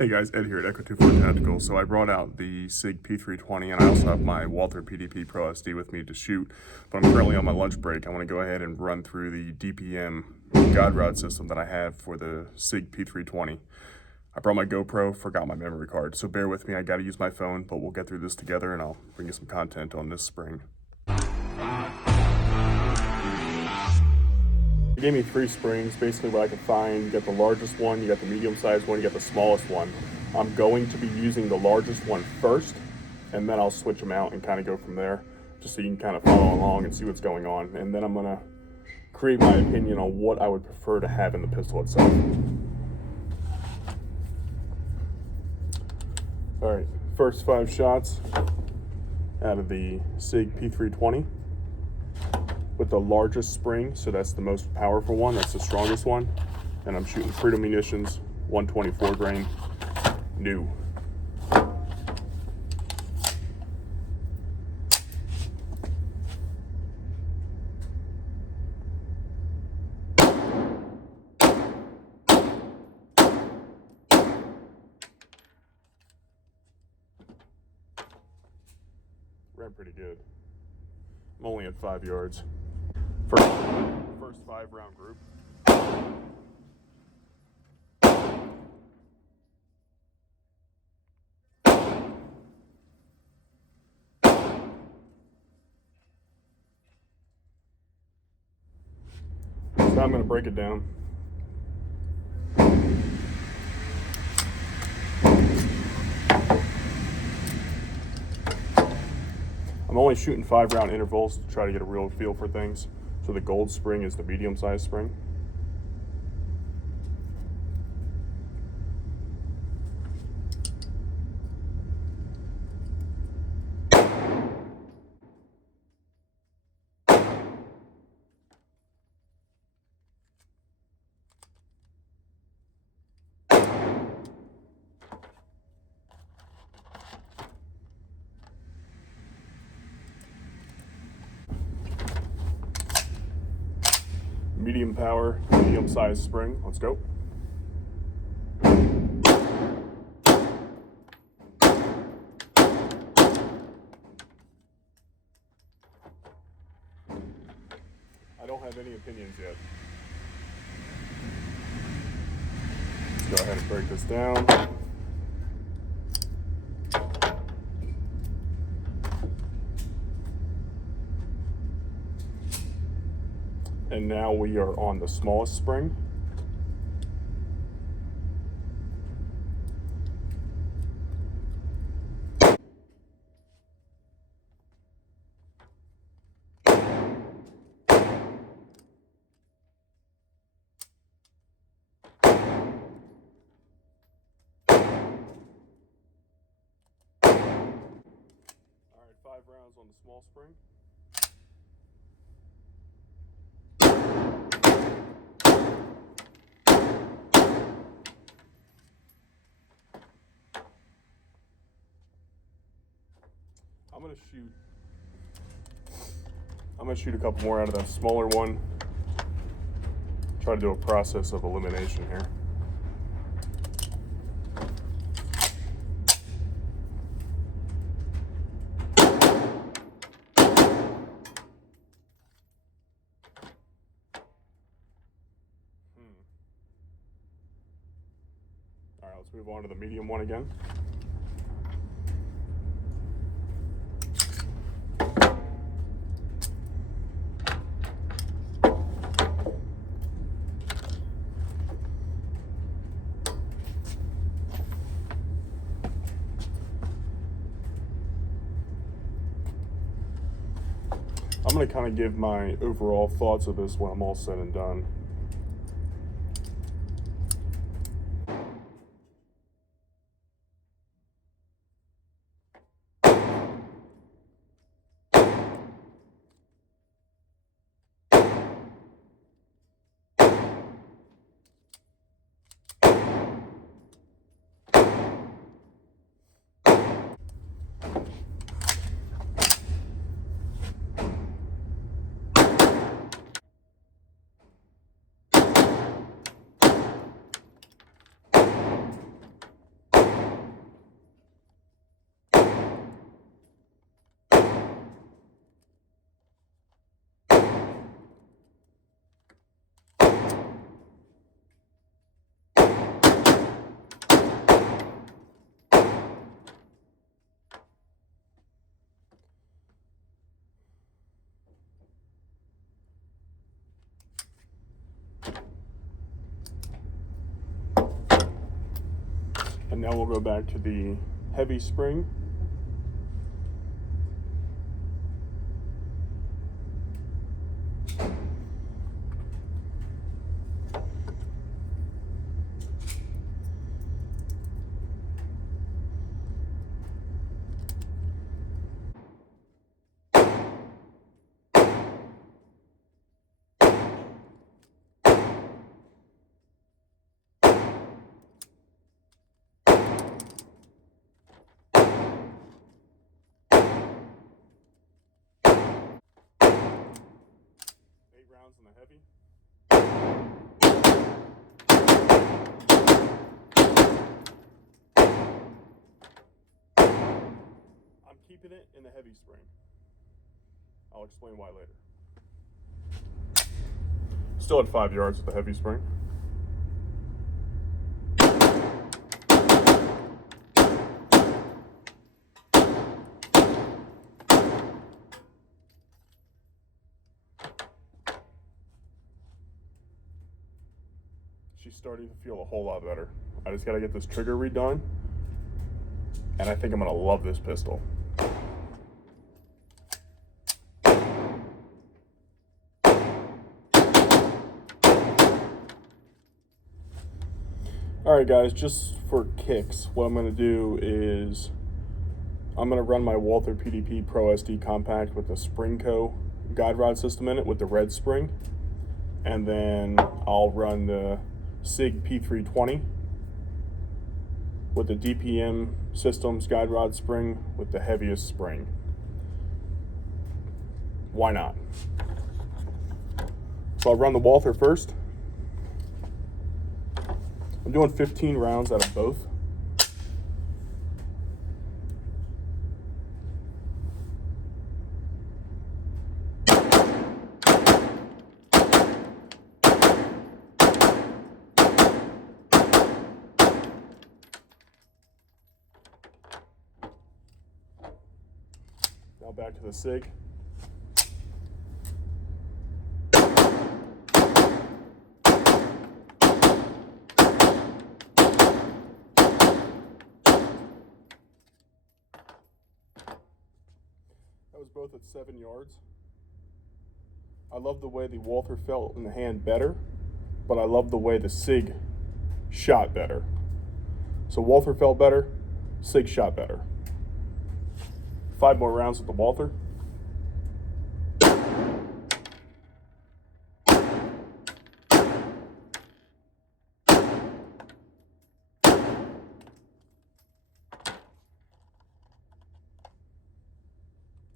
Hey guys, Ed here at Echo 24 Tactical. So I brought out the SIG P320 and I also have my Walther PDP Pro SD with me to shoot, but I'm currently on my lunch break. I want to go ahead and run through the DPM Guiderod system that I have for the SIG P320. I brought my GoPro, forgot my memory card, so bear with me. I got to use my phone, but we'll get through this together and I'll bring you some content on this spring. They gave me 3 springs, basically what I could find. You got the largest one, you got the medium-sized one, you got the smallest one. I'm going to be using the largest one first, and then I'll switch them out and kind of go from there, just so you can kind of follow along and see what's going on. And then I'm going to create my opinion on what I would prefer to have in the pistol itself. All right, first 5 shots out of the SIG P320. With the largest spring, so that's the most powerful one, that's the strongest one. And I'm shooting Freedom Munitions, 124 grain, new. Ran pretty good. I'm only at 5 yards. First 5-round group. So I'm going to break it down. I'm only shooting 5-round intervals to try to get a real feel for things. So the gold spring is the medium-sized spring. Medium power, medium-sized spring. Let's go. I don't have any opinions yet. Let's go ahead and break this down. And now we are on the smallest spring. All right, 5 rounds on the small spring. I'm gonna shoot a couple more out of that smaller one. Try to do a process of elimination here. All right, let's move on to the medium one again. I'm going to kind of give my overall thoughts of this when I'm all said and done. And now we'll go back to the heavy spring. Rounds in the heavy. I'm keeping it in the heavy spring. I'll explain why later. Still at 5 yards with the heavy spring. She's starting to feel a whole lot better. I just gotta get this trigger redone, and I think I'm gonna love this pistol. Alright guys, just for kicks, what I'm gonna do is I'm gonna run my Walther PDP Pro SD Compact with the Springco Guiderod system in it with the red spring, and then I'll run the SIG P320 with the DPM Systems Guiderod spring with the heaviest spring. Why not? So I'll run the Walther first. I'm doing 15 rounds out of both. Now back to the SIG. That was both at 7 yards. I love the way the Walther felt in the hand better, but I love the way the SIG shot better. So Walther felt better, SIG shot better. 5 more rounds with the Walther.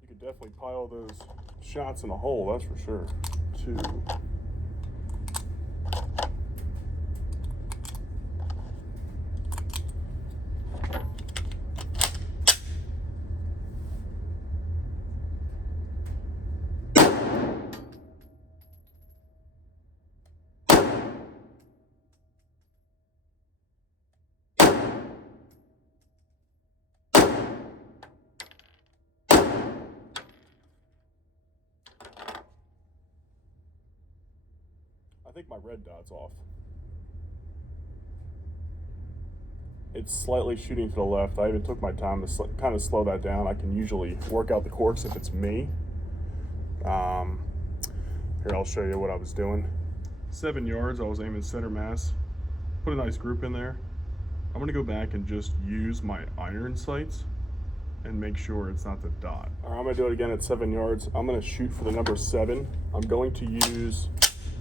You could definitely pile those shots in a hole, that's for sure. 2. I think my red dot's off. It's slightly shooting to the left. I even took my time to kind of slow that down. I can usually work out the corks if it's me. Here, I'll show you what I was doing. 7 yards, I was aiming center mass. Put a nice group in there. I'm gonna go back and just use my iron sights and make sure it's not the dot. All right, I'm gonna do it again at 7 yards. I'm gonna shoot for the number 7. I'm going to use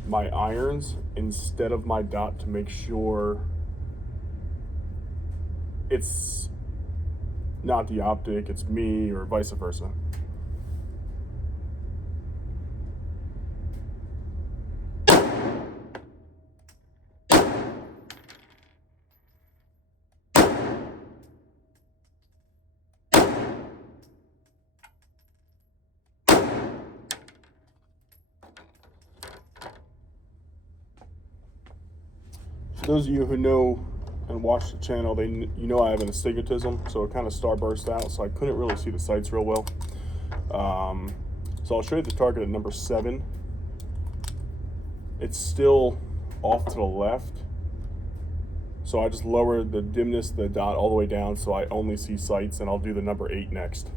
my irons instead of my dot to make sure it's not the optic, it's me, or vice versa. For those of you who know and watch the channel, you know I have an astigmatism, so it kind of starburst out, so I couldn't really see the sights real well. So I'll show you the target at number 7. It's still off to the left, So I just lower the dimness of the dot all the way down so I only see sights, and I'll do the number 8 next.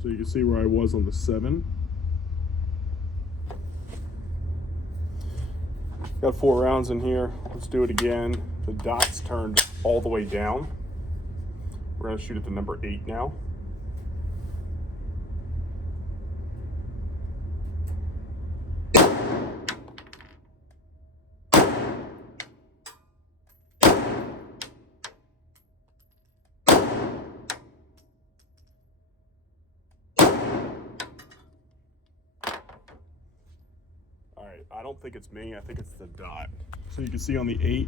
So you can see where I was on the 7. Got 4 rounds in here. Let's do it again. The dot's turned all the way down. We're going to shoot at the number 8 now. I don't think it's me, I think it's the dot. So you can see on the 8,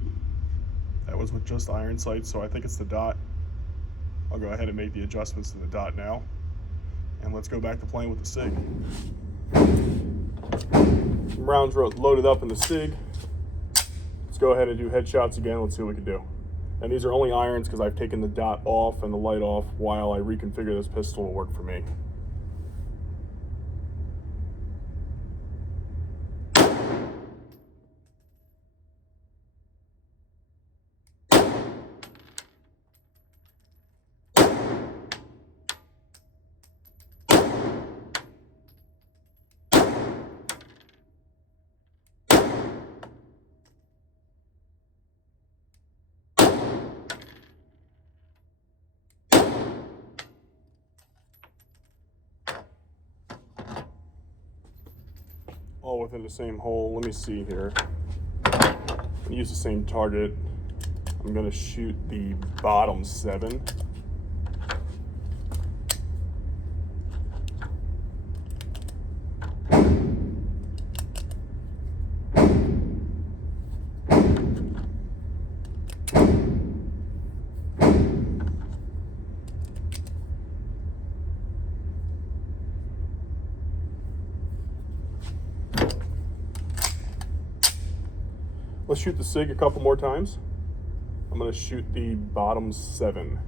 that was with just iron sights, so I think it's the dot. I'll go ahead and make the adjustments to the dot now. And let's go back to playing with the SIG. Some rounds loaded up in the SIG. Let's go ahead and do headshots again, let's see what we can do. And these are only irons because I've taken the dot off and the light off while I reconfigure this pistol to work for me. All within the same hole. Let me see here. Use the same target. I'm going to shoot the bottom 7. Let's shoot the SIG a couple more times. I'm going to shoot the bottom 7.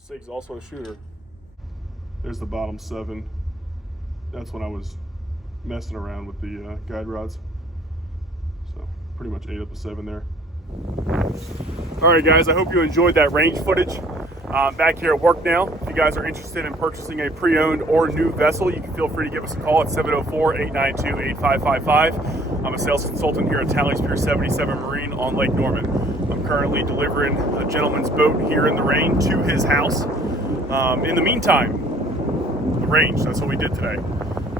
SIG's also a shooter. There's the bottom 7. That's when I was messing around with the guide rods. So pretty much 8 up to 7 there. All right, guys, I hope you enjoyed that range footage. Back here at work now. If you guys are interested in purchasing a pre-owned or new vessel, you can feel free to give us a call at 704-892-8555. I'm a sales consultant here at Talley's Pier 77 Marine on Lake Norman. I'm currently delivering a gentleman's boat here in the rain to his house. In the meantime, the range, that's what we did today.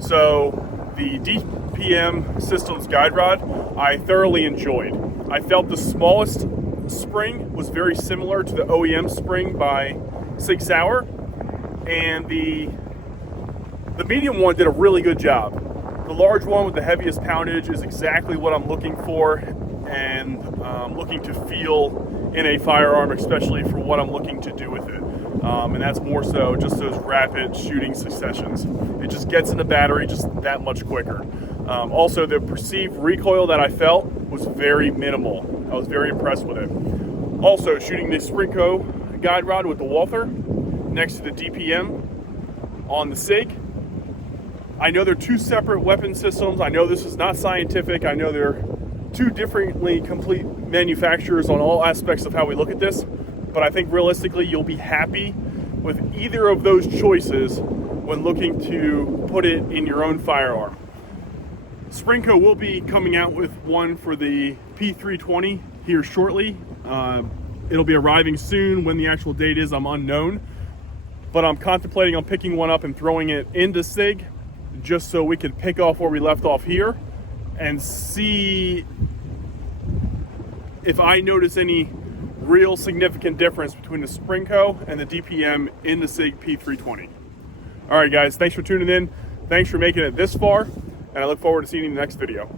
So the DPM Systems guide rod, I thoroughly enjoyed. I felt the smallest spring was very similar to the OEM spring by SIG Sauer, and the medium one did a really good job. The large one with the heaviest poundage is exactly what I'm looking for and looking to feel in a firearm, especially for what I'm looking to do with it. And that's more so just those rapid shooting successions. It just gets in the battery just that much quicker. Also, the perceived recoil that I felt was very minimal. I was very impressed with it. Also, shooting the Springco Guiderod with the Walther next to the DPM on the SIG. I know they're 2 separate weapon systems. I know this is not scientific. I know they're 2 differently complete manufacturers on all aspects of how we look at this. But I think realistically, you'll be happy with either of those choices when looking to put it in your own firearm. Springco will be coming out with one for the P320 here shortly. It'll be arriving soon. When the actual date is, I'm unknown. But I'm contemplating on picking one up and throwing it into SIG just so we can pick off where we left off here and see if I notice any real significant difference between the Springco and the DPM in the SIG P320. All right, guys, thanks for tuning in. Thanks for making it this far, and I look forward to seeing you in the next video.